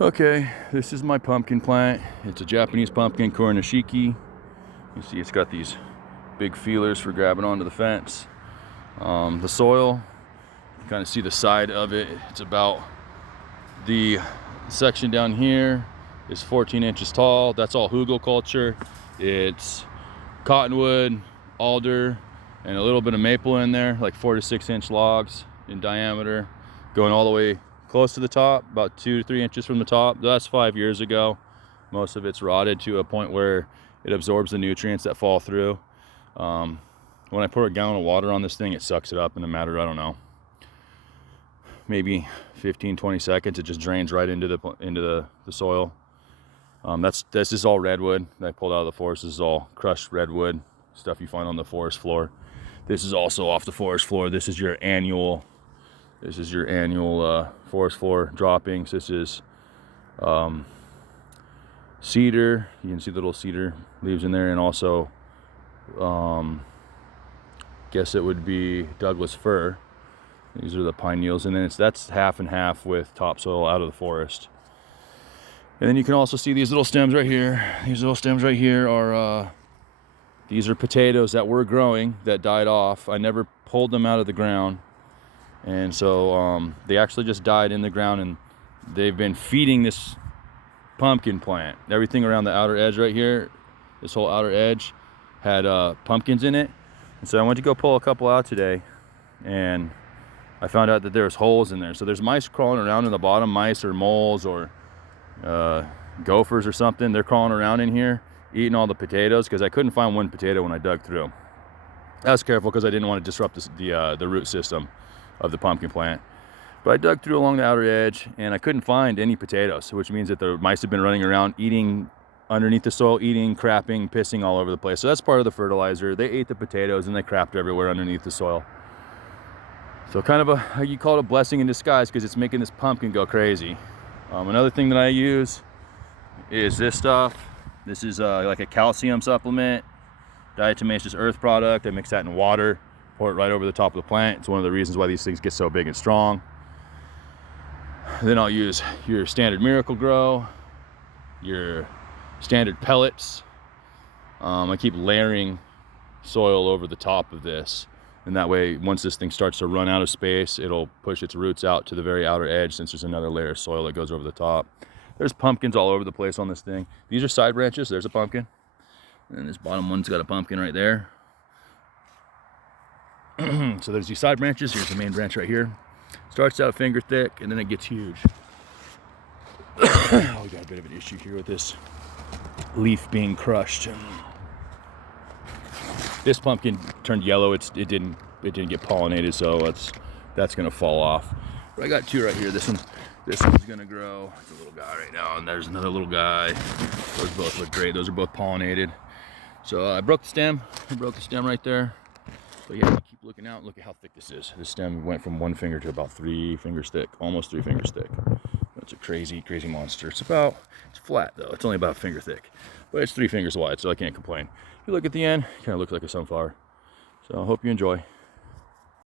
Okay, this is my pumpkin plant. It's a Japanese pumpkin, Kurinishiki. You see it's got these big feelers for grabbing onto the fence. The soil, you kind of see the side of it. It's about, the section down here is 14 inches tall. That's all hugel culture. It's cottonwood, alder, and a little bit of maple in there, like 4 to 6 inch logs in diameter, going all the way close to the top, about 2 to 3 inches from the top. That's 5 years ago. Most of it's rotted to a point where it absorbs the nutrients that fall through. When I pour a gallon of water on this thing, it sucks it up in a matter, I don't know, maybe 15-20 seconds. It just drains right into the soil. This is all redwood that I pulled out of the forest. This is all crushed redwood stuff you find on the forest floor. This is also off the forest floor. This is your annual forest floor droppings. This is cedar. You can see the little cedar leaves in there, and also guess it would be Douglas fir. These are the pine needles, and then that's half and half with topsoil out of the forest. And then you can also see these little stems right here. These little stems right here are these are potatoes that were growing that died off. I never pulled them out of the ground. And so they actually just died in the ground, and they've been feeding this pumpkin plant. Everything around the outer edge right here, this whole outer edge had pumpkins in it. And so I went to go pull a couple out today, and I found out that there's holes in there. So there's mice crawling around in the bottom, mice or moles or gophers or something. They're crawling around in here, eating all the potatoes, because I couldn't find one potato when I dug through. I was careful because I didn't want to disrupt the root system of the pumpkin plant. But I dug through along the outer edge, and I couldn't find any potatoes, which means that the mice have been running around eating underneath the soil, eating, crapping, pissing all over the place. So that's part of the fertilizer. They ate the potatoes and they crapped everywhere underneath the soil. So kind of you call it a blessing in disguise, because it's making this pumpkin go crazy. Another thing that I use is this stuff. This is like a calcium supplement, diatomaceous earth product. I mix that in water, pour it right over the top of the plant. It's one of the reasons why these things get so big and strong. Then I'll use your standard Miracle Grow, your standard pellets. I keep layering soil over the top of this, and that way once this thing starts to run out of space, it'll push its roots out to the very outer edge, since there's another layer of soil that goes over the top. There's pumpkins all over the place on this thing. These are side branches. There's a pumpkin, and this bottom one's got a pumpkin right there. So there's these side branches. Here's the main branch right here. Starts out finger thick, and then it gets huge. Oh, we got a bit of an issue here with this leaf being crushed. This pumpkin turned yellow. It didn't get pollinated, so that's gonna fall off. But I got two right here. This one's gonna grow. It's a little guy right now, and there's another little guy. Those both look great. Those are both pollinated. So I broke the stem. I broke the stem right there. But yeah, keep looking out. Look at how thick this is. This stem went from 1 finger to about 3 fingers thick, almost 3 fingers thick. That's a crazy, crazy monster. It's flat though. It's only about a finger thick, but it's 3 fingers wide, so I can't complain. If you look at the end, it kind of looks like a sunflower. So I hope you enjoy.